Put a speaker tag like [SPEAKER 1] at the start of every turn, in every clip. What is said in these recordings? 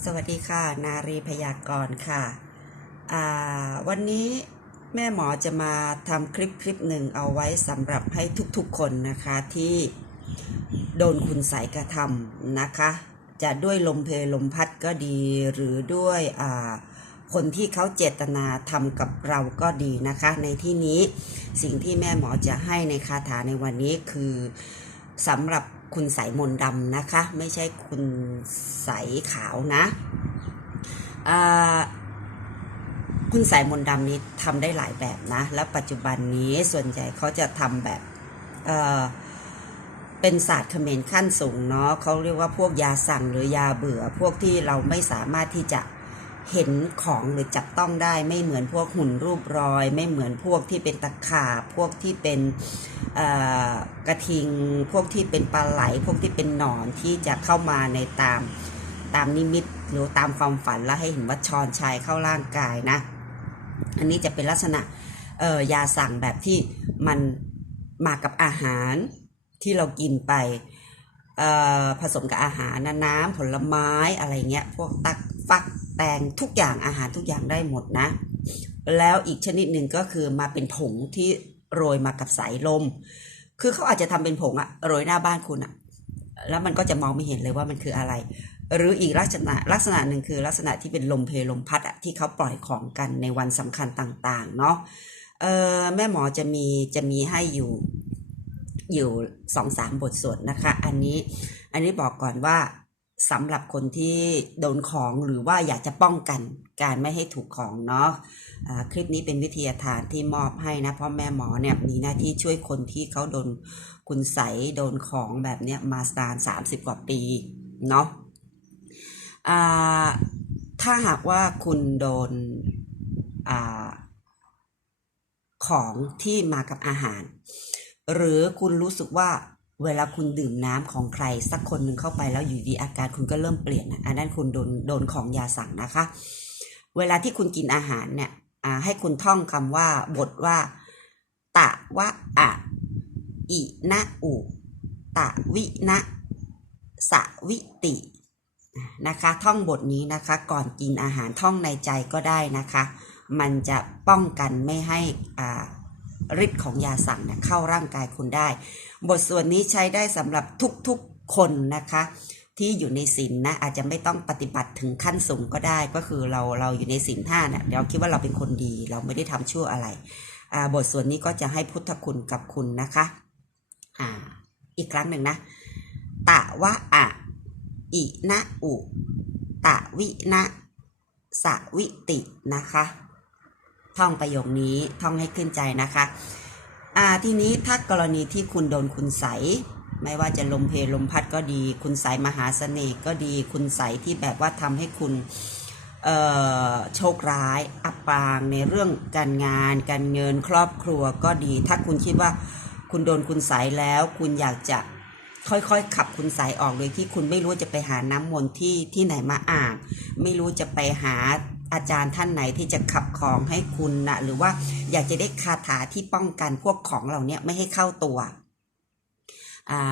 [SPEAKER 1] สวัสดีค่ะ นารีพยากรณ์ค่ะวันนี้แม่หมอจะมาทำคลิปคลิปหนึ่งเอาไว้สำหรับให้ทุกๆคนนะคะที่โดนคุณใสยกระทำนะคะ จะด้วยลมเพลลมพัดก็ดี หรือด้วยคนที่เขาเจตนาทำกับเราก็ดีนะคะ ในที่นี้สิ่งที่แม่หมอจะให้ในคาถาในวันนี้คือสำหรับ คุณใสยมนดำนะคะ ไม่ใช่คุณใสยขาวนะคุณสายมนดำนี้ทำได้หลายแบบนะ แล้วปัจจุบันนี้ส่วนใหญ่เขาจะทำแบบเเป็นศาสตร์เขมรขั้นสูงเนาะเขาเรียกว่าพวกยาสั่งหรือยาเบื่อพวกที่เราไม่สามารถที่จะ เห็นของหรือจับต้องได้ไม่เหมือนพวกหุ่นรูปรอย ไม่เหมือนพวกที่เป็นตะขาบพวกที่เป็นกระทิง พวกที่เป็นปลาไหล พวกที่เป็นหนอนที่จะเข้ามาในตามตามนิมิตหรือตามความฝันแล้วให้เห็นว่าชอนชัยเข้าร่างกายนะ อันนี้จะเป็นลักษณะยาสั่งแบบที่มันมากับอาหารที่เรากินไปผสมกับอาหารน้ำผลไม้อะไรเงี้ยพวกตักฟัก แตงทุกอย่างอาหารทุกอย่างได้หมดนะ แล้วอีกชนิดหนึ่งก็คือมาเป็นผงที่โรยมากับสายลม คือเขาอาจจะทำเป็นผงอะโรยหน้าบ้านคุณอะแล้วมันก็จะมองไม่เห็นเลยว่ามันคืออะไร หรืออีกลักษณะลักษณะหนึ่งคือลักษณะที่เป็นลมเพลลมพัดอะที่เขาปล่อยของกันในวันสำคัญต่างๆเนาะเออแม่หมอจะมีจะมีให้อยู่อยู่สองสามบทสวดนะคะ อันนี้อันนี้บอกก่อนว่า สำหรับคนที่โดนของหรือว่าอยากจะป้องกันการไม่ให้ถูกของเนาะอ่าคลิปนี้เป็นวิทยาทานที่มอบให้นะเพราะแม่หมอเนี่ยมีหน้าที่ช่วยคนที่เขาโดนคุณใสยโดนของแบบเนี้ยมาสานสามสิบกว่าปีเนาะอ่าถ้าหากว่าคุณโดนอของที่มากับอาหาร หรือคุณรู้สึกว่า เวลาคุณดื่มน้ำของใครสักคนหนึ่งเข้าไปแล้วอยู่ดีอาการคุณก็เริ่มเปลี่ยนอันนั้นคุณโดนโดนของยาสั่งนะคะ เวลาที่คุณกินอาหารเนี่ยให้คุณท่องคำว่าบทว่า ตะวะอะอินะอุตะวินะสะวิตินะคะ ท่องบทนี้นะคะก่อนกินอาหารท่องในใจก็ได้นะคะ มันจะป้องกันไม่ให้อาฤทธิ์ของยาสั่งเข้าร่างกายคุณได้ บทส่วนนี้ใช้ได้สำหรับทุกๆคนนะคะ ที่อยู่ในศีลนะอาจจะไม่ต้องปฏิบัติถึงขั้นสูงก็ได้ก็คือเราเราอยู่ในศีลห้าเนี่ยเราคิดว่าเราเป็นคนดี เราไม่ได้ทำชั่วอะไรบทส่วนนี้ก็จะให้พุทธคุณกับคุณนะคะอ่าอีกครั้งหนึ่งนะตะวะอะอินะอุตะวินะสวิตินะคะ ท่องประโยคนี้ท่องให้ขึ้นใจนะคะ อ่าทีนี้ถ้ากรณีที่คุณโดนคุณใส ไม่ว่าจะลมเพลลมพัดก็ดี คุณใสมหาเสน่ห์ก็ดี คุณใสที่แบบว่าทำให้คุณโชคร้ายอับปางในเรื่องการงาน การเงินครอบครัวก็ดี ถ้าคุณคิดว่าคุณโดนคุณใสแล้ว คุณอยากจะค่อยๆขับคุณใสออกโดยที่คุณไม่รู้จะไปหาน้ำมนต์ที่ที่ไหนมาอ่าน ไม่รู้จะไปหา อาจารย์ท่านไหนที่จะขับของให้คุณนะหรือว่าอยากจะได้คาถาที่ป้องกันพวกของเหล่านี้ไม่ให้เข้าตัว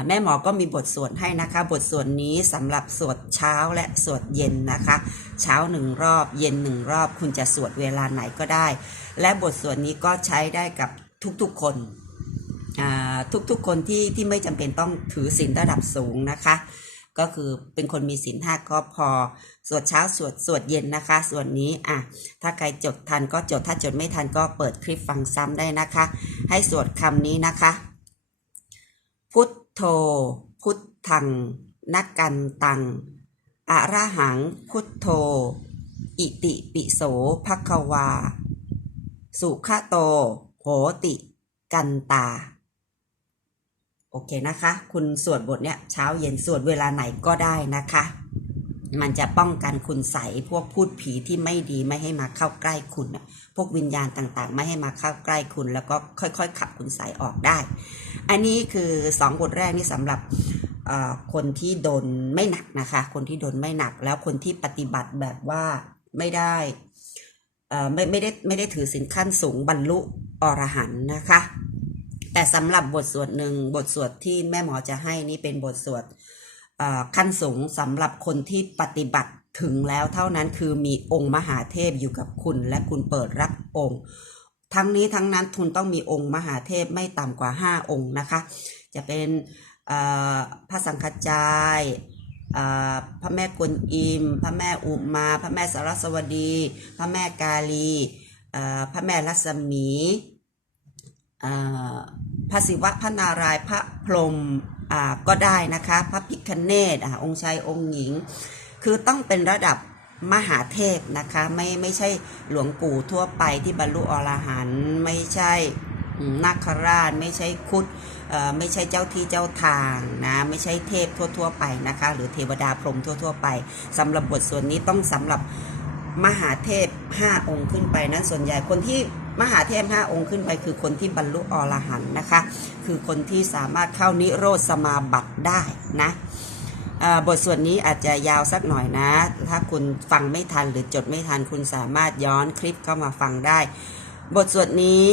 [SPEAKER 1] แม่หมอก็มีบทสวดให้นะคะ บทสวดนี้สำหรับสวดเช้าและสวดเย็นนะคะ เช้าหนึ่งรอบ เย็นหนึ่งรอบ คุณจะสวดเวลาไหนก็ได้ และบทสวดนี้ก็ใช้ได้กับทุกๆคนทุกๆคนที่ที่ไม่จำเป็นต้องถือศีลระดับสูงนะคะ ก็คือเป็นคนมีศีลห้าก็พอ สวดเช้าสวดสวดเย็นนะคะ ส่วนนี้อะถ้าใครจดทันก็จดถ้าจดไม่ทันก็เปิดคลิปฟังซ้ำได้นะคะ ให้สวดคำนี้นะคะ พุทโธพุทธังนักกันตังอะระหังพุทโธ อิติปิโสภควา สุขโต โหติกันตา โอเคนะคะ คุณสวดบทเนี้ยเช้าเย็นสวดเวลาไหนก็ได้นะคะ มันจะป้องกันคุณใสพวกพูดผีที่ไม่ดีไม่ให้มาเข้าใกล้คุณน่ะพวกวิญญาณต่างๆ ไม่ให้มาเข้าใกล้คุณ แล้วก็ค่อยๆขับคุณใสออกได้ อันนี้คือสองบทแรกนี่สำหรับเอ่อคนที่โดนไม่หนักนะคะ คนที่โดนไม่หนักแล้วคนที่ปฏิบัติแบบว่าไม่ได้อ่อไม่ไม่ได้ไม่ได้ถือสินขั้นสูงบรรลุอรหันต์นะคะ แต่สำหรับบทสวดหนึ่งบทสวดที่แม่หมอจะให้นี่เป็นบทสวดขั้นสูงสำหรับคนที่ปฏิบัติถึงแล้วเท่านั้นคือมีองค์มหาเทพอยู่กับคุณ และคุณเปิดรับองค์ ทั้งนี้ทั้งนั้นคุณต้องมีองค์มหาเทพไม่ต่ำกว่า 5 องค์นะคะ จะเป็นพระสังฆจายพระแม่กวนอิม พระแม่อุมา พระแม่สารสวดี พระแม่กาลีพระแม่รัศมี พระศิวะพระนารายพระพรหมก็ได้นะคะ พระพิคเนตอองค์ชายองค์หญิง คือต้องเป็นระดับมหาเทพนะคะไม่ไม่ใช่หลวงปู่ทั่วไปที่บรรลุอรหันต์ไม่ใช่นาคราช ไม่ใช่คุดไม่ใช่เจ้าที่เจ้าทางนะไม่ใช่เทพทั่ว ๆ ไปนะคะ หรือเทวดาพรหมทั่ว ๆ ไปสำหรับบทส่วนนี้ต้องสำหรับมหาเทพ 5 องค์ขึ้นไปนั้นส่วนใหญ่คนที่ มหาเทพ5องค์ขึ้นไปคือคนที่บรรลุอรหันต์นะคะ คือคนที่สามารถเข้านิโรธสมาบัติได้นะบทส่วดนี้อาจจะยาวสักหน่อยนะ ถ้าคุณฟังไม่ทันหรือจดไม่ทันคุณสามารถย้อนคลิปเข้ามาฟังได้ บทสวดนี้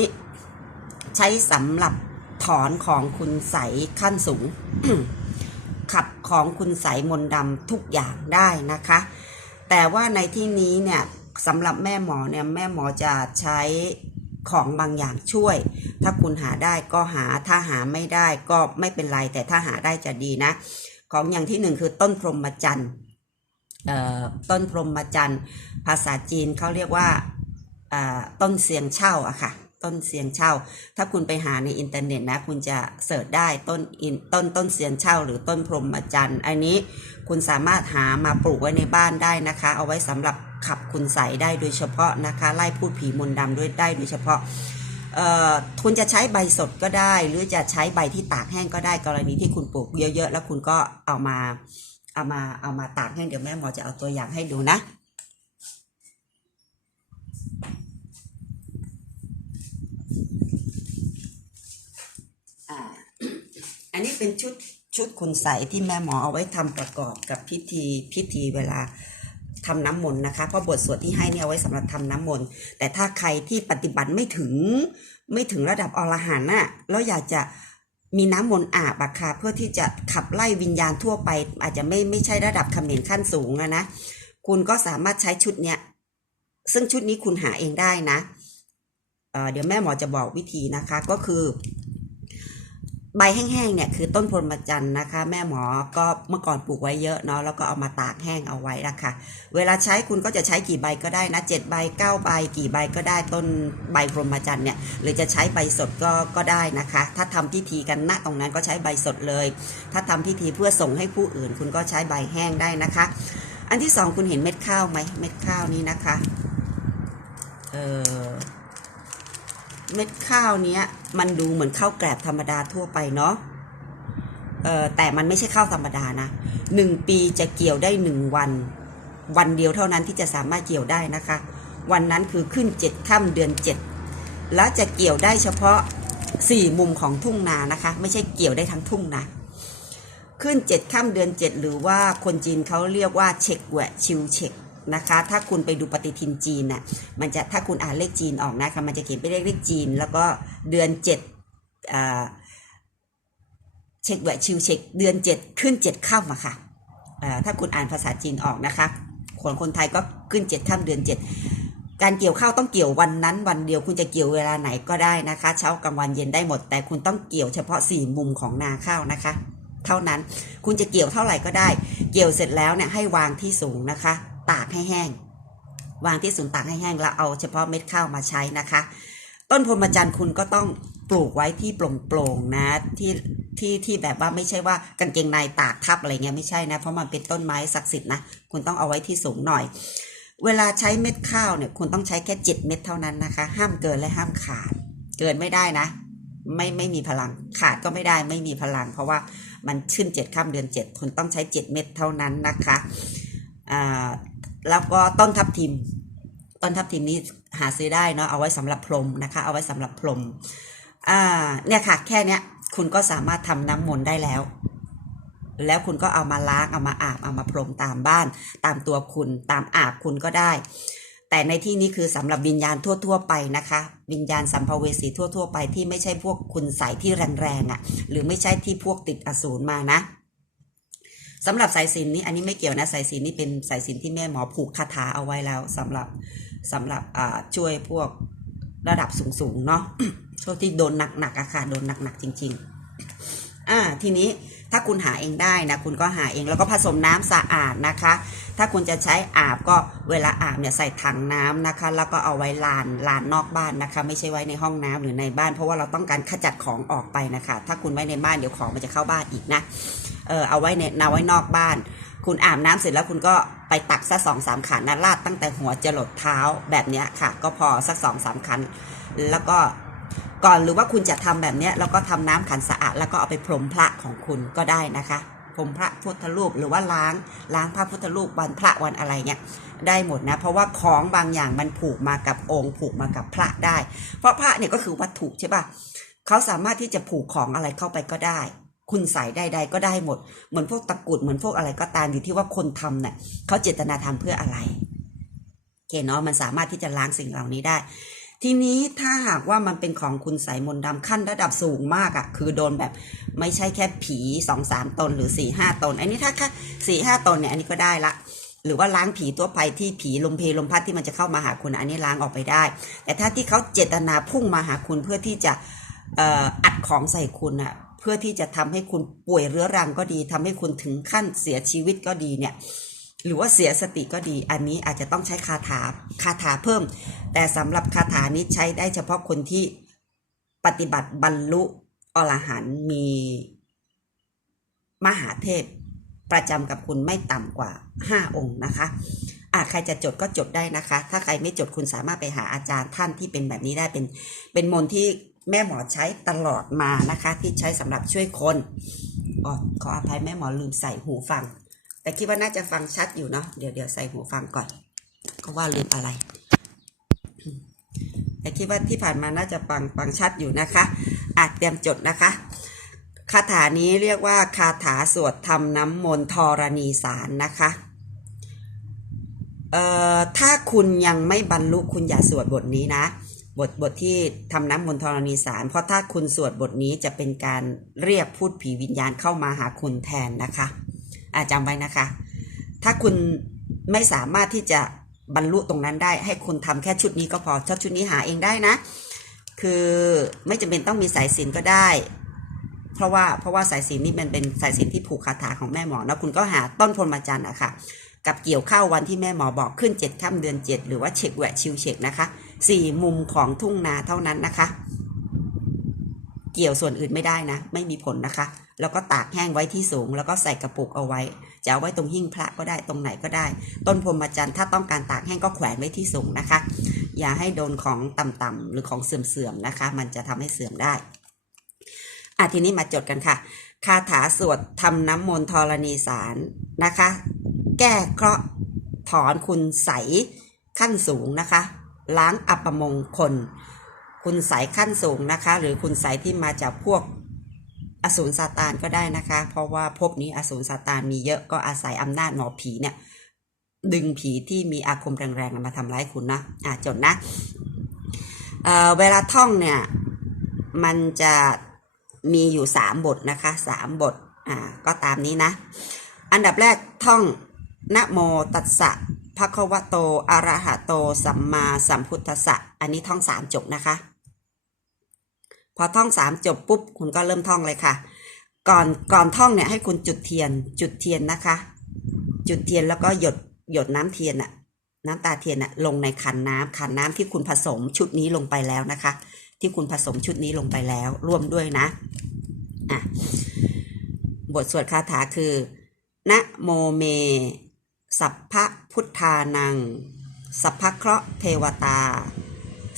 [SPEAKER 1] ใช้สำหรับถอนของคุณใสขั้นสูง ขับของคุณใสมนดำทุกอย่างได้นะคะ แต่ว่าในที่นี้เนี่ยสำหรับแม่หมอเนี่ยแม่หมอจะใช้ ของบางอย่างช่วย ถ้าคุณหาได้ก็หาถ้าหาไม่ได้ก็ไม่เป็นไร แต่ถ้าหาได้จะดีนะ ของอย่างที่หนึ่งคือต้นพรหมจันทร์ต้นพรหมจันทร์ภาษาจีนเขาเรียกว่าต้นเสียงเช่าอะค่ะ ต้นเสียงเช่า ถ้าคุณไปหาในอินเทอร์เน็ตนะ คุณจะเสิร์ชได้ต้นอินต้นต้นเสียงเช่า หรือต้นพรหมจันทร์อันนี้คุณสามารถหามาปลูกไว้ในบ้านได้นะคะ เอาไว้สำหรับ ขับคุณใสได้โดยเฉพาะนะคะไล่พูดผีมนต์ดำด้วยได้โดยเฉพาะเอ่อคุณจะใช้ใบสดก็ได้ หรือจะใช้ใบที่ตากแห้งก็ได้กรณีที่คุณปลูกเยอะๆ แล้วคุณก็เอามาเอามาเอามาตากแห้งเดี๋ยวแม่หมอจะเอาตัวอย่างให้ดูนะอ่าอันนี้เป็นชุดชุดคุณใสที่แม่หมอเอาไว้ทำประกอบกับพิธีพิธีเวลา ทำน้ำมนต์นะคะเพราะบทสวดที่ให้เนี่ยเอาไว้สำหรับทำน้ำมนต์แต่ถ้าใครที่ปฏิบัติไม่ถึง ไม่ถึงระดับอรหันต์น่ะแล้วอยากจะมีน้ำมนต์อาบอะค่ะเพื่อที่จะขับไล่วิญญาณทั่วไป อาจจะไม่ไม่ใช่ระดับคำเห็นขั้นสูงอะนะคุณก็สามารถใช้ชุดเนี้ยซึ่งชุดนี้คุณหาเองได้นะเเดี๋ยวแม่หมอจะบอกวิธีนะคะก็คือ ใบแห้งๆเนี่ยคือต้นพรหมจันทร์นะคะ แม่หมอก็เมื่อก่อนปลูกไว้เยอะเนาะแล้วก็เอามาตากแห้งเอาไว้ละค่ะเวลาใช้คุณก็จะใช้กี่ใบก็ได้นะเจ็ดใบเก้าใบกี่ใบก็ได้ต้นใบพรหมจันทร์เนี่ยหรือจะใช้ใบสดก็ก็ได้นะคะ ถ้าทำพิธีกันณตรงนั้นก็ใช้ใบสดเลย ถ้าทำพิธีเพื่อส่งให้ผู้อื่น คุณก็ใช้ใบแห้งได้นะคะ อันที่สองคุณเห็นเม็ดข้าวไหมเม็ดข้าวนี้นะคะเออ เม็ดข้าวเนี้ย มันดูเหมือนข้าวแกลบธรรมดาทั่วไปเนาะเออแต่มันไม่ใช่ข้าวธรรมดานะหนึ่งปีจะเกี่ยวได้หนึ่งวัน วันเดียวเท่านั้นที่จะสามารถเกี่ยวได้นะคะ วันนั้นคือขึ้นเจ็ดค่ำเดือนเจ็ดแล้วจะเกี่ยวได้เฉพาะสี่มุมของทุ่งนานะคะ ไม่ใช่เกี่ยวได้ทั้งทุ่งนะขึ้นเจ็ดค่ำเดือนเจ็ดหรือว่าคนจีนเขาเรียกว่าเช็คแหวะชิวเช็ค นะคะ ถ้าคุณไปดูปฏิทินจีนน่ะ มันจะถ้าคุณอ่านเลขจีนออกนะคะมันจะเขียนเป็นเลขเลขจีน แล้วก็เดือนเจ็ดเช็คแหวะชิวเช็คเดือนเจ็ดขึ้นเจ็ดค่ำอะค่ะอ่าถ้าคุณอ่านภาษาจีนออกนะคะคนคนไทยก็ขึ้นเจ็ดค่ำเดือนเจ็ดการเกี่ยวข้าวต้องเกี่ยววันนั้นวันเดียวคุณจะเกี่ยวเวลาไหนก็ได้นะคะ เช้ากลางวันเย็นได้หมด แต่คุณต้องเกี่ยวเฉพาะสี่มุมของนาข้าวนะคะ เท่านั้นคุณจะเกี่ยวเท่าไหร่ก็ได้ เกี่ยวเสร็จแล้วเนี่ยให้วางที่สูงนะคะ ตากให้แห้ง วางที่สูงตากให้แห้งแล้วเอาเฉพาะเม็ดข้าวมาใช้นะคะ ต้นพรหมจันทร์คุณก็ต้องปลูกไว้ที่โปร่งๆนะที่ที่ที่แบบว่าไม่ใช่ว่ากางเกงในตากทับอะไรเงี้ยไม่ใช่นะ เพราะมันเป็นต้นไม้ศักดิ์สิทธิ์นะคุณต้องเอาไว้ที่สูงหน่อย เวลาใช้เม็ดข้าวเนี่ยคุณต้องใช้แค่เจ็ดเม็ดเท่านั้นนะคะ ห้ามเกินและห้ามขาด เกินไม่ได้นะ ไม่ไม่มีพลังขาดก็ไม่ได้ไม่มีพลัง เพราะว่ามันขึ้นเจ็ดข้ามเดือนเจ็ดคุณต้องใช้เจ็ดเม็ดเท่านั้นนะคะ อ่าแล้วก็ต้นทับทิม ต้นทับทิมนี้หาซื้อได้เนาะเอาไว้สำหรับพรมนะคะ เอาไว้สำหรับพรมอ่าเนี่ยค่ะ แค่เนี้ยคุณก็สามารถทำน้ำมนต์ได้แล้ว แล้วคุณก็เอามาล้างเอามาอาบเอามาพรมตามบ้าน ตามตัวคุณตามอาบคุณก็ได้ แต่ในที่นี้คือสำหรับวิญญาณทั่ว ๆ ไปนะคะ วิญญาณสัมภเวสีทั่ว ๆ ไปที่ไม่ใช่พวกคุณใสยที่แรงๆอะ่ะ หรือไม่ใช่ที่พวกติดอสูรมานะ สำหรับสายสินนี้อันนี้ไม่เกี่ยวนะสายสินนี่เป็นสายสินที่แม่หมอผูกคาถาเอาไว้แล้วสำหรับสำหรับช่วยพวกระดับสูงๆเนาะช่วงที่โดนหนักๆอะค่ะโดนหนักๆจริง ๆ อ่าทีนี้ ถ้าคุณหาเองได้นะคุณก็หาเองแล้วก็ผสมน้ำสะอาดนะคะ ถ้าคุณจะใช้อาบก็เวลาอาบเนี่ยใส่ถังน้ำนะคะ แล้วก็เอาไว้ลานลานนอกบ้านนะคะ ไม่ใช่ไว้ในห้องน้ำหรือในบ้าน เพราะว่าเราต้องการขจัดของออกไปนะคะ ถ้าคุณไว้ในบ้านเดี๋ยวของมันจะเข้าบ้านอีกนะเออเอาไว้ในเอาไว้นอกบ้าน คุณอาบน้ำเสร็จแล้วคุณก็ไปตักสักสองสามขันนะลาดตั้งแต่หัวจรดเท้าแบบนี้ค่ะ ก็พอสักสองสามขัน แล้วก็ ก่อนหรือว่าคุณจะทำแบบนี้แล้วก็ทำน้ำขันสะอาดแล้วก็เอาไปพรมพระของคุณก็ได้นะคะพรมพระพุทธรูปหรือว่าล้างล้างพระพุทธรูปวันพระวันอะไรเงี้ยได้หมดนะ เพราะว่าของบางอย่างมันผูกมากับองค์ ผูกมากับพระได้ เพราะพระเนี่ยก็คือวัตถุใช่ปะเขาสามารถที่จะผูกของอะไรเข้าไปก็ได้ คุณใส่ใดๆก็ได้หมด เหมือนพวกตะกุดเหมือนพวกอะไรก็ตามอยู่ที่ว่าคนทำเนี่ยเขาเจตนาทำเพื่ออะไรโอเคเนาะมันสามารถที่จะล้างสิ่งเหล่านี้ได้ ทีนี้ถ้าหากว่ามันเป็นของคุณใสยมนต์ดำขั้นระดับสูงมากอะ่ะ คือโดนแบบไม่ใช่แค่ผีสองสามตนหรือสี่ห้าตน อันนี้ถ้าแค่สี่ห้าตนเนี่ยอันนี้ก็ได้ละ หรือว่าล้างผีตัวไปที่ผีลมเพลลมพัดที่มันจะเข้ามาหาคุณอันนี้ล้างออกไปได้ แต่ถ้าที่เขาเจตนาพุ่งมาหาคุณเพื่อที่จะอัดของใส่คุณอะเพื่อที่จะทำให้คุณป่วยเรื้อรังก็ดีทำให้คุณถึงขั้นเสียชีวิตก็ดีเนี่ย หรือว่าเสียสติก็ดี อันนี้อาจจะต้องใช้คาถาคาถาเพิ่ม แต่สำหรับคาถานี้ใช้ได้เฉพาะคนที่ปฏิบัติบรรลุอรหันต์มีมหาเทพประจำกับคุณไม่ต่ำกว่า 5 องค์นะคะอะใครจะจดก็จดได้นะคะ ถ้าใครไม่จดคุณสามารถไปหาอาจารย์ท่านที่เป็นแบบนี้ได้เป็น เป็นมนต์ที่แม่หมอใช้ตลอดมานะคะ ที่ใช้สำหรับช่วยคนอ๋อขออภัยแม่หมอลืมใส่หูฟัง แต่คิดว่าน่าจะฟังชัดอยู่เนาะเดี๋ยวเดี๋ยวใส่หูฟังก่อนก็ว่าลืมอะไร แต่คิดว่าที่ผ่านมาน่าจะฟังฟังชัดอยู่นะคะอาจเตรียมจดนะคะคาถานี้เรียกว่าคาถาสวดทำน้ำมนต์ธรณีสารนะคะเอ่อถ้าคุณยังไม่บรรลุคุณอย่าสวดบทนี้นะ บทบทที่ทำน้ำมนต์ธรณีสารเพราะถ้าคุณสวดบทนี้จะเป็นการเรียกพูดผีวิญญาณเข้ามาหาคุณแทนนะคะ จำไว้นะคะ ถ้าคุณไม่สามารถที่จะบรรลุตรงนั้นได้ ให้คุณทำแค่ชุดนี้ก็พอถ้าชุดนี้หาเองได้นะ คือไม่จำเป็นต้องมีสายสินก็ได้ เพราะว่าเพราะว่าสายสินนี่มันเป็นสายสินที่ผูกคาถาของแม่หมอนะคุณก็หาต้นพรหมจันทร์อะคะกับเกี่ยวข้าววันที่แม่หมอบอกขึ้นเจ็ดค่ำเดือนเจ็ดหรือว่าเช็คแหวะชิวเช็คนะคะสี่มุมของทุ่งนาเท่านั้นนะคะ เกี่ยวส่วนอื่นไม่ได้นะ ไม่มีผลนะคะ แล้วก็ตากแห้งไว้ที่สูง แล้วก็ใส่กระปุกเอาไว้ จะเอาไว้ตรงหิ้งพระก็ได้ตรงไหนก็ได้ ต้นพรมจันทร์ถ้าต้องการตากแห้งก็แขวนไว้ที่สูงนะคะ อย่าให้โดนของต่ำๆหรือของเสื่อมๆนะคะ มันจะทำให้เสื่อมได้อะทีนี้มาจดกันค่ะ คาถาสวดทำน้ำมนต์ธรณีสารนะคะ แก้เคราะห์ถอนคุณใสขั้นสูงนะคะ ล้างอัปมงคล คุณใสยขั้นสูงนะคะ หรือคุณใสยที่มาจากพวกอสูรซาตานก็ได้นะคะ เพราะว่าภพนี้อสูรซาตานมีเยอะก็อาศัยอำนาจหมอผีเนี่ย ดึงผีที่มีอาคมแรงๆมาทำร้ายคุณนะอะจดนะเเวลาท่องเนี่ย มันจะมีอยู่สามบทนะคะสามบทอ่าก็ตามนี้นะ อันดับแรกท่องนะโมตัสสะภะคะวะโตอะระหะโต สัมมาสัมพุทธัสสะ อันนี้ท่องสามจบนะคะ พอท่องสามจบปุ๊บคุณก็เริ่มท่องเลยค่ะ ก่อนก่อนท่องเนี่ยให้คุณจุดเทียน จุดเทียนนะคะ จุดเทียนแล้วก็หยดหยดน้ำเทียนอะน้ำตาเทียนอะลงในขันน้ำขันน้ำที่คุณผสมชุดนี้ลงไปแล้วนะคะ ที่คุณผสมชุดนี้ลงไปแล้วร่วมด้วยนะอะบทสวดคาถาคือนะโมเม สัพพะพุทธานัง สัพพะเคราะห์เทวตา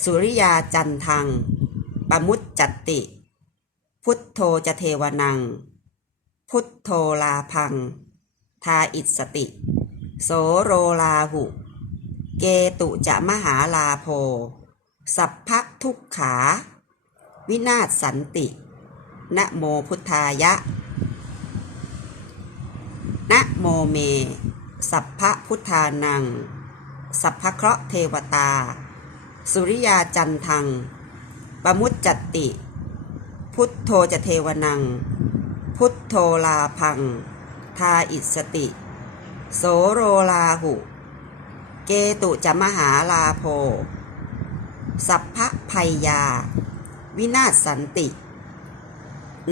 [SPEAKER 1] สุริยาจันทัง ปมุตจติ พุทโธจะเทวนัง พุทโธลาพัง ทาอิสติ โสโรลาหุ เกตุจะมหาลาโพ สัพพทุกขา วินาศสันติ นะโมพุทธายะ นะโมเม สัพพะพุทธานัง สัพพเคราะห์เทวตา สุริยาจันทัง ปมุตจติ พุทโธจะเทวนัง พุทโธลาพัง ทาอิสติ โสโรลาหุ เกตุจะมหาลาโพ สัพพะภัยยา วินาศสันติ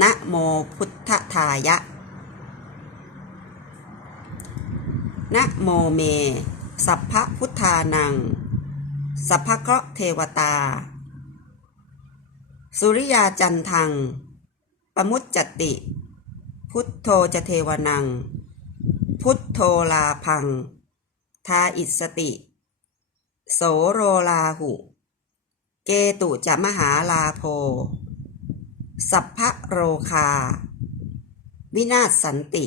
[SPEAKER 1] นะโมพุทธทายะ นะโมเม สัพพะพุทธานัง สัพพะเคราะเทวตา สุริยาจันทัง ปมุจจติ พุทโธจะเทวนัง พุทโธลาพัง ทาอิสติ โสโรลาหุ เกตุจะมหาลาโพ สัพพะโรคา วินาศสันติ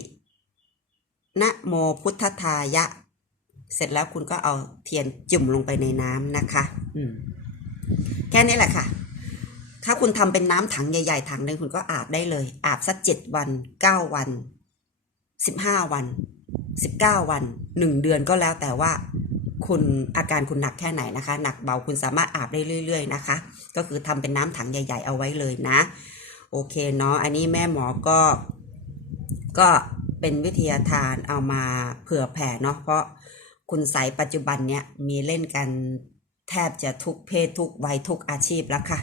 [SPEAKER 1] นะโมพุทธทายะ เสร็จแล้วคุณก็เอาเทียนจุ่มลงไปในน้ำนะคะอืมแค่นี้แหละค่ะ ถ้าคุณทำเป็นน้ำถังใหญ่ ๆ ถังหนึ่งคุณก็อาบได้เลย อาบสักเจ็ดวันเก้าวันสิบห้าวันสิบเก้าวันหนึ่งเดือนก็แล้วแต่ว่าคุณอาการคุณหนักแค่ไหนนะคะ หนักเบาคุณสามารถอาบได้เรื่อย ๆ นะคะ ก็คือทำเป็นน้ำถังใหญ่ ๆ เอาไว้เลยนะ โอเคเนาะอันนี้แม่หมอก็ ก็เป็นวิทยาทานเอามาเผื่อแผ่เนาะเพราะคุณใสยปัจจุบันเนี้ยมีเล่นกัน แทบจะทุกเพศทุกวัยทุกอาชีพแล้วค่ะ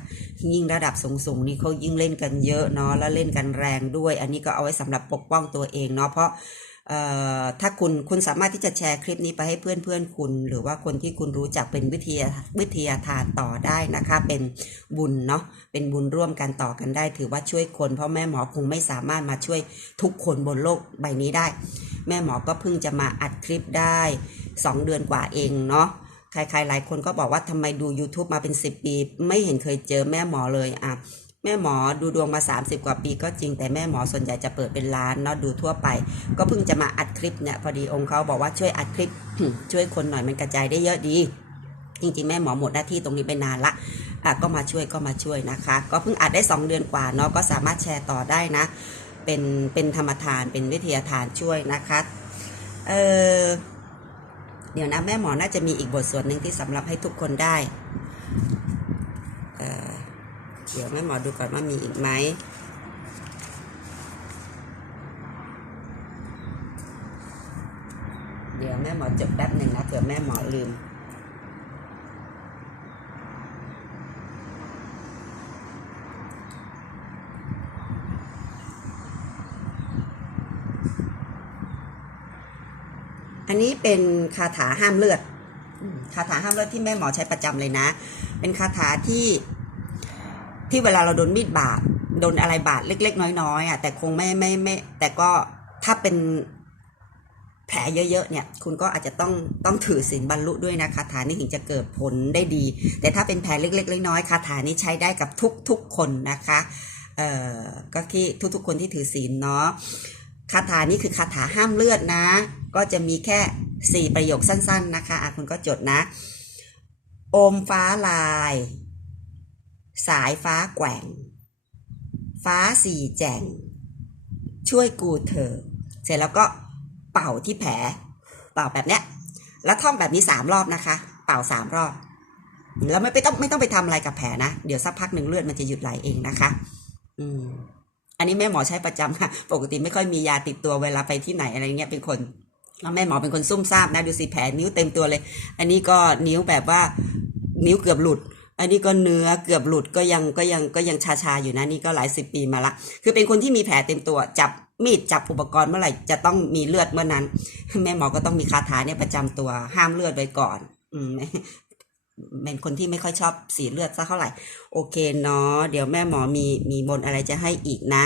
[SPEAKER 1] ยิ่งระดับสูงๆนี่เขายิ่งเล่นกันเยอะเนาะแล้วเล่นกันแรงด้วย อันนี้ก็เอาไว้สำหรับปกป้องตัวเองเนาะเพราะถ้าคุณคุณสามารถที่จะแชร์คลิปนี้ไปให้เพื่อนเพื่อนๆคุณ หรือว่าคนที่คุณรู้จักเป็นวิทยาวิทยาทานต่อได้นะคะ เป็นบุญเนาะเป็นบุญร่วมกันต่อกันได้ ถือว่าช่วยคนเพราะแม่หมอคงไม่สามารถมาช่วยทุกคนบนโลกใบนี้ได้ แม่หมอก็เพิ่งจะมาอัดคลิปได้ 2 เดือนกว่าเองเนาะ ใครๆหลายคนก็บอกว่าทำไมดู YouTube มาเป็น 10 ปี ไม่เห็นเคยเจอแม่หมอเลยอะแม่หมอดูดวงมา 30 กว่าปีก็จริงแต่แม่หมอส่วนใหญ่จะเปิดเป็นร้านเนาะดูทั่วไป ก็เพิ่งจะมาอัดคลิปเนี่ยพอดีองค์เขาบอกว่าช่วยอัดคลิป ช่วยคนหน่อยมันกระจายได้เยอะดี จริงๆ แม่หมอหมดหน้าที่ตรงนี้ไปนานละอะก็มาช่วยก็มาช่วยนะคะ ก็เพิ่งอัดได้ 2 เดือนกว่าเนาะก็สามารถแชร์ต่อได้นะ เป็นเป็นธรรมทานเป็นวิทยาทานช่วยนะคะเออ เดี๋ยวนะแม่หมอน่าจะมีอีกบทสวดหนึ่งที่สำหรับให้ทุกคนได้เเดี๋ยวแม่หมอดูก่อนว่ามีอีกไหมเดี๋ยวแม่หมอจบแป๊บหนึ่งนะเผื่อแม่หมอลืม เป็นคาถาห้ามเลือดคาถาห้ามเลือดที่แม่หมอใช้ประจำเลยนะ เป็นคาถาที่ที่เวลาเราโดนมีดบาดโดนอะไรบาดเล็ก ๆ น้อยๆอะแต่คงไม่ไม่ไม่แต่ก็ถ้าเป็นแผลเยอะๆเนี่ย คุณก็อาจจะต้องต้องถือศีลบรรลุด้วยนะคาถานี้ถึงจะเกิดผลได้ดี แต่ถ้าเป็นแผลเล็กๆน้อยๆคาถานี้ใช้ได้กับทุกๆคนนะคะเอ่อก็ที่ทุกๆคนที่ถือศีลเนาะ คาถานี้คือคาถาห้ามเลือดนะ ก็จะมีแค่ 4 ประโยคสั้น ๆนะคะคุณก็จดนะ โอมฟ้าลาย สายฟ้าแกว่ง ฟ้าสี่แจ่ง ช่วยกูเถอะเสร็จแล้วก็เป่าที่แผล เป่าแบบเนี้ย แล้วท่องแบบนี้สามรอบนะคะ เป่าสามรอบ แล้วไม่ไปต้องไม่ต้องไปทำอะไรกับแผลนะ เดี๋ยวสักพักหนึ่งเลือดมันจะหยุดไหลเองนะคะ อืม อันนี้แม่หมอใช้ประจำค่ะ ปกติไม่ค่อยมียาติดตัวเวลาไปที่ไหนอะไรเงี้ยเป็นคนแล้วแม่หมอเป็นคนซุ่มซ่ามนะดูสิแผลนิ้วเต็มตัวเลย อันนี้ก็นิ้วแบบว่านิ้วเกือบหลุด อันนี้ก็เนื้อเกือบหลุดก็ยังก็ยังก็ยังชาชาๆอยู่นะนี่ก็หลายสิบปีมาละ คือเป็นคนที่มีแผลเต็มตัวจับมีดจับอุปกรณ์เมื่อไหร่จะต้องมีเลือดเมื่อนั้น แม่หมอก็ต้องมีคาถาเนี่ยประจำตัวห้ามเลือดไว้ก่อน อืม เป็นคนที่ไม่ค่อยชอบสีเลือดสักเท่าไหร่ โอเคเนาะเดี๋ยวแม่หมอมีมีมนอะไรจะให้อีกนะ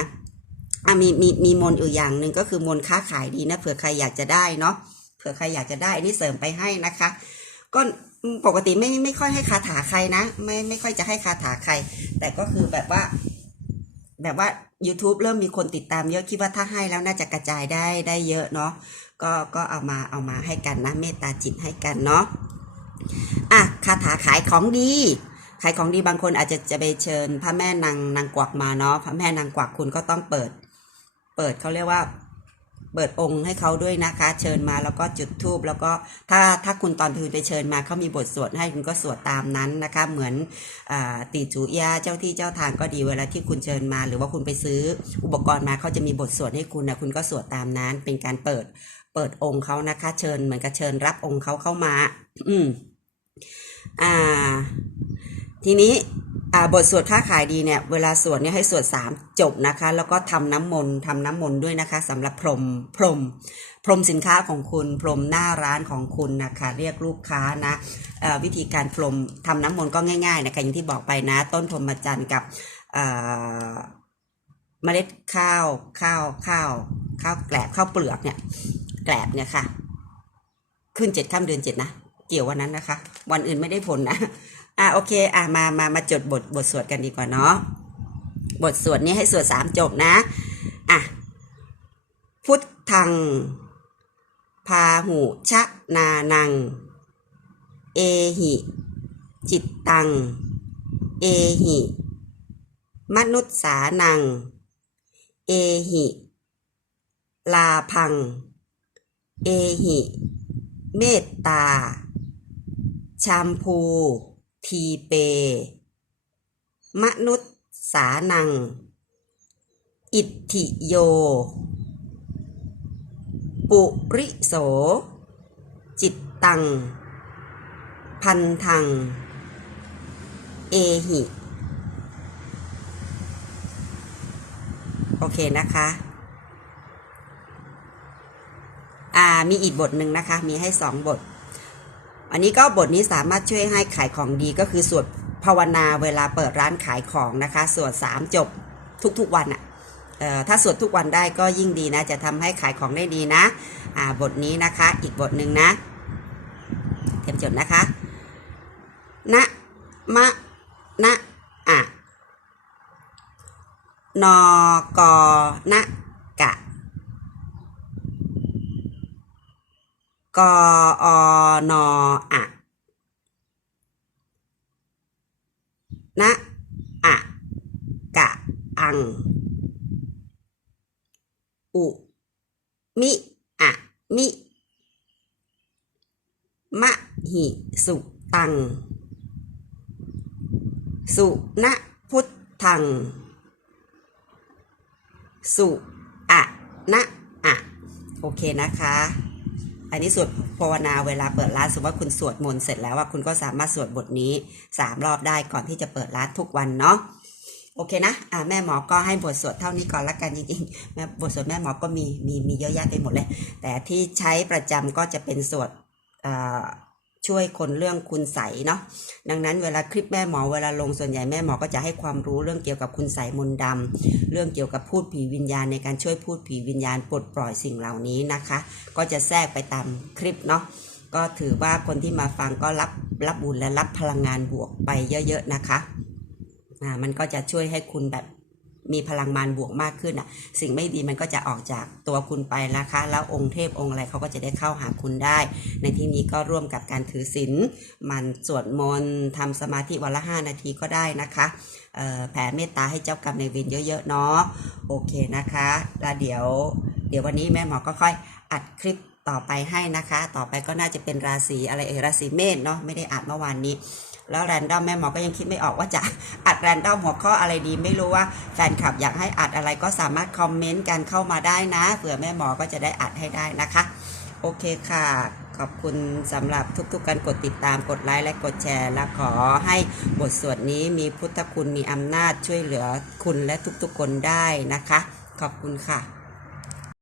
[SPEAKER 1] อะมีมีมีมนอยู่อย่างหนึ่งก็คือมนค้าขายดีนะเผื่อใครอยากจะได้เนาะเผื่อใครอยากจะได้อันนี้เสริมไปให้นะคะ ก็ปกติไม่ไม่ค่อยให้คาถาใครนะไม่ไม่ค่อยจะให้คาถาใคร แต่ก็คือแบบว่า แบบว่า YouTube เริ่มมีคนติดตามเยอะคิดว่าถ้าให้แล้วน่าจะกระจายได้ได้เยอะเนาะก็ก็เอามาเอามาให้กันนะเมตตาจิตให้กันเนาะ อะคาถาขายของดี ขายของดีบางคนอาจจะจะไปเชิญพระแม่นางนางกวักมาเนาะพระแม่นางกวักคุณก็ต้องเปิด เปิดเขาเรียกว่าเปิดองค์ให้เขาด้วยนะคะ เชิญมาแล้วก็จุดธูปแล้วก็ถ้าถ้าคุณตอนคืนไปเชิญมาเขามีบทสวดให้คุณก็สวดตามนั้นนะคะ เหมือนอตีจูยาเจ้าที่เจ้าทางก็ดีเวลาที่คุณเชิญมา หรือว่าคุณไปซื้ออุปกรณ์มาเขาจะมีบทสวดให้คุณนะคุณก็สวดตามนั้น เป็นการเปิดเปิดองค์เขานะคะ เชิญเหมือนกับเชิญรับองค์เขาเข้ามา อืม อ่า ทีนี้บทสวดค้าขายดีเนี่ยเวลาสวดเนี่ยให้สวดสามจบนะคะ แล้วก็ทำน้ำมนต์ทำน้ำมนต์ด้วยนะคะสำหรับพรหมพรหมพรหมสินค้าของคุณ พรหมหน้าร้านของคุณนะคะ เรียกลูกค้านะวิธีการพรหมทำน้ำมนต์ก็ง่ายๆนะคะอย่างที่บอกไปนะ ต้นพรมจันทร์กับเอ่อเมล็ดข้าวข้าวข้าวข้าวแกลบข้าวเปลือกเนี่ยแกลบเนี่ยค่ะ ขึ้นเจ็ดข้ามเดือนเจ็ดนะ เกี่ยววันนั้นนะคะ วันอื่นไม่ได้ผลนะ อะโอเค อะมามามาจดบทบทสวดกันดีกว่าเนาะ บทสวดนี้ให้สวดสามจบนะ อะ พุทธัง พาหูชะนานัง เอหิ จิตตัง เอหิ มนุษย์สานัง เอหิ ลาพัง เอหิ เมตตา ชมพู ทีเป มนุษย์สานัง อิทธิโย ปุริโส จิตตัง พันธัง เอหิ โอเคนะคะอ่ามีอีกบทหนึ่งนะคะ มีให้สองบท อันนี้ก็บทนี้สามารถช่วยให้ขายของดีก็คือสวดภาวนาเวลาเปิดร้านขายของนะคะสวดสามจบทุกๆวันอะ่ะถ้าสวดทุกวันได้ก็ยิ่งดีนะ จะทำให้ขายของได้ดีนะอ่าบทนี้นะคะอีกบทหนึ่งนะเตรียมจดนะคะนะมะนะอะนอกอนะ กออนอะนะอะกะอัง อุมิอะมิ มะหิสุตัง สุนะพุทธัง สุอะนะอะโอเคนะคะ อันนี้สวดภาวนาเวลาเปิดร้านสมมติว่าคุณสวดมนต์เสร็จแล้วว่าคุณก็สามารถสวดบทนี้สามรอบได้ก่อนที่จะเปิดร้านทุกวันเนาะโอเคนะอ่าแม่หมอก็ให้บทสวดเท่านี้ก่อนละกันจริงๆแม่บทสวดแม่หมอก็มีมีมีเยอะแยะไปหมดเลย แต่ที่ใช้ประจำก็จะเป็นสวดอ่า ช่วยคนเรื่องคุณใสเนาะดังนั้นเวลาคลิปแม่หมอเวลาลงส่วนใหญ่แม่หมอก็จะให้ความรู้เรื่องเกี่ยวกับคุณใสมนต์ดำเรื่องเกี่ยวกับพูดผีวิญญาณในการช่วยพูดผีวิญญาณปลดปล่อยสิ่งเหล่านี้นะคะ ก็จะแทรกไปตามคลิปเนาะก็ถือว่าคนที่มาฟังก็รับรับบุญและรับพลังงานบวกไปเยอะ ๆนะคะอ่ามันก็จะช่วยให้คุณแบบ มีพลังงานบวกมากขึ้นอะ สิ่งไม่ดีมันก็จะออกจากตัวคุณไปนะคะ แล้วองค์เทพองค์อะไรเขาก็จะได้เข้าหาคุณได้ ในที่นี้ก็ร่วมกับการถือศีลมันสวดมนต์ทำสมาธิวันละห้านาทีก็ได้นะคะแผ่เมตตาให้เจ้ากรรมในายเวรเยอะๆเนาะโอเคนะคะแล้วเดี๋ยว เดี๋ยววันนี้แม่หมอก็ค่อยอัดคลิปต่อไปให้นะคะ ต่อไปก็น่าจะเป็นราศีอะไรเอ่ยราศีเมษเนาะไม่ได้อัดเมื่อวานนี้ แล้วแรนดอมแม่หมอก็ยังคิดไม่ออกว่าจะอัดแรนดอมหัวข้ออะไรดี ไม่รู้ว่าแฟนคลับอยากให้อัดอะไรก็สามารถคอมเมนต์กันเข้ามาได้นะเผื่อแม่หมอก็จะได้อัดให้ได้นะคะ โอเคค่ะ ขอบคุณสำหรับทุกๆการกดติดตามกดไลค์และกดแชร์ และขอให้บทสวดนี้มีพุทธคุณมีอำนาจช่วยเหลือคุณและทุกๆคนได้นะคะ ขอบคุณค่ะ